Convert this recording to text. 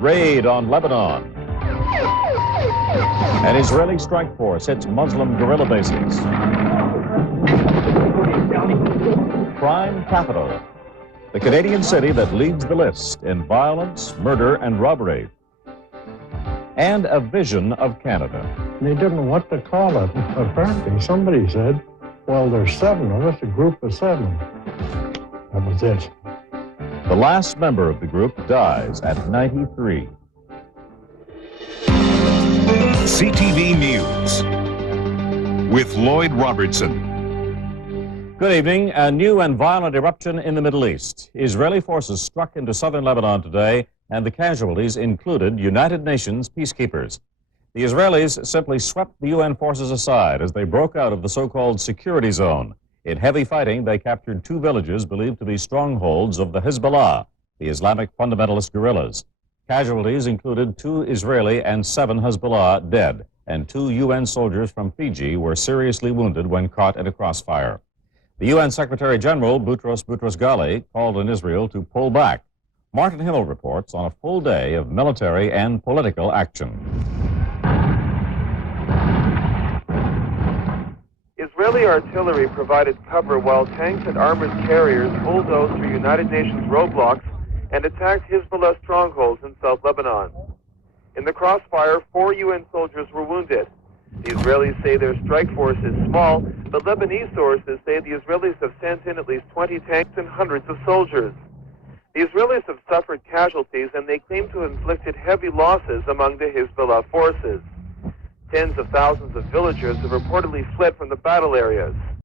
Raid on Lebanon. An Israeli strike force hits Muslim guerrilla bases. Crime capital. The Canadian city that leads the list in violence, murder, and robbery. And a vision of Canada. They didn't know what to call it. Apparently, somebody said, well, there's 7 of us, a group of 7. That was it. The last member of the group dies at 93. CTV News with Lloyd Robertson. Good evening. A new and violent eruption in the Middle East. Israeli forces struck into southern Lebanon today, and the casualties included United Nations peacekeepers. The Israelis simply swept the UN forces aside as they broke out of the so-called security zone. In heavy fighting, they captured 2 villages believed to be strongholds of the Hezbollah, the Islamic fundamentalist guerrillas. Casualties included 2 Israeli and 7 Hezbollah dead, and 2 UN soldiers from Fiji were seriously wounded when caught in a crossfire. The UN Secretary General, Boutros Boutros-Ghali, called on Israel to pull back. Martin Himmel reports on a full day of military and political action. Israeli artillery provided cover while tanks and armored carriers bulldozed through United Nations roadblocks and attacked Hezbollah strongholds in South Lebanon. In the crossfire, 4 UN soldiers were wounded. The Israelis say their strike force is small, but Lebanese sources say the Israelis have sent in at least 20 tanks and hundreds of soldiers. The Israelis have suffered casualties, and they claim to have inflicted heavy losses among the Hezbollah forces. Tens of thousands of villagers have reportedly fled from the battle areas.